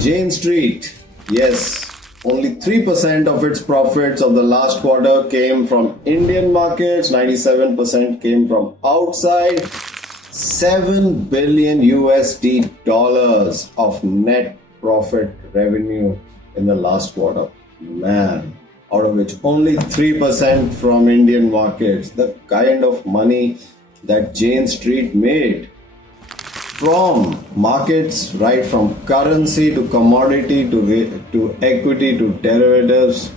Jane Street, yes, only 3% of its profits of the last quarter came from Indian markets, 97% came from outside. 7 billion USD dollars of net profit revenue in the last quarter. Man, out of which only 3% from Indian markets. The kind of money that Jane Street made from markets, right from currency to commodity to equity to derivatives,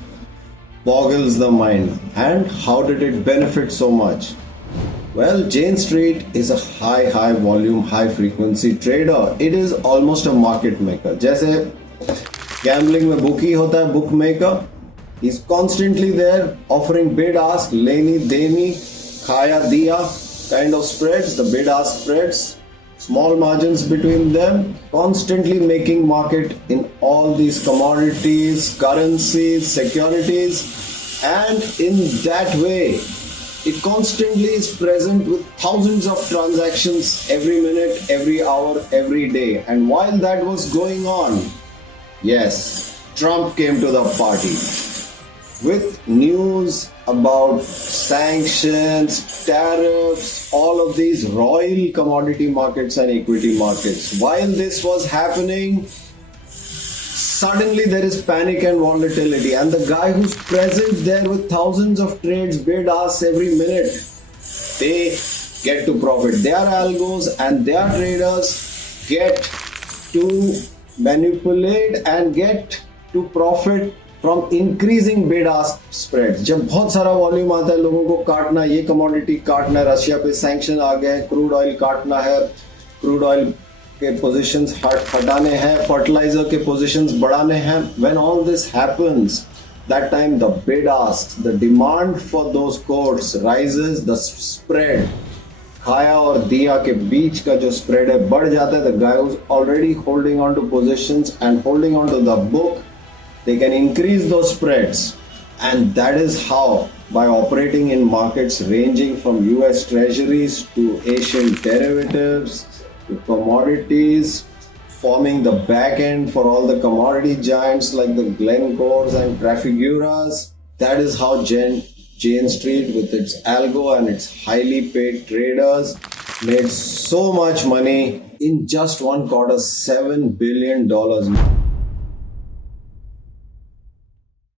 boggles the mind. And how did it benefit so much? Well, Jane Street is a high volume, high frequency trader. It is almost a market maker. जैसे gambling में bookie होता है, bookmaker. He's constantly there offering bid ask, लेनी देनी, खाया दिया kind of spreads, the bid ask spreads, small margins between them, constantly making market in all these commodities, currencies, securities, and in that way it constantly is present with thousands of transactions every minute, every hour, every day. And while that was going on, yes, Trump came to the party with news about sanctions, tariffs, all of these royal commodity markets and equity markets. While this was happening, suddenly there is panic and volatility, and the guy who's present there with thousands of trades, bid asks every minute, they get to profit. Their algos and their traders get to manipulate and get to profit from increasing bid ask spreads. जब बहुत सारा volume आता है, लोगों को काटना, ये commodity काटना है, रशिया पे सैंक्शन आ गए हैं, क्रूड ऑयल काटना है, क्रूड ऑयल के पोजीशंस हटाने हैं, फर्टिलाइजर के पोजीशंस बढ़ाने हैं. When all this happens, that time the bid asks, the demand for those quotes rises, the spread खाया और दिया के बीच का जो spread है बढ़ जाता है. The guy who's already holding on to positions and holding on to the book, they can increase those spreads. And that is how, by operating in markets ranging from US treasuries to Asian derivatives to commodities, forming the back end for all the commodity giants like the Glencores and Trafiguras. That is how Jane Street, with its algo and its highly paid traders, made so much money in just one quarter, $7 billion.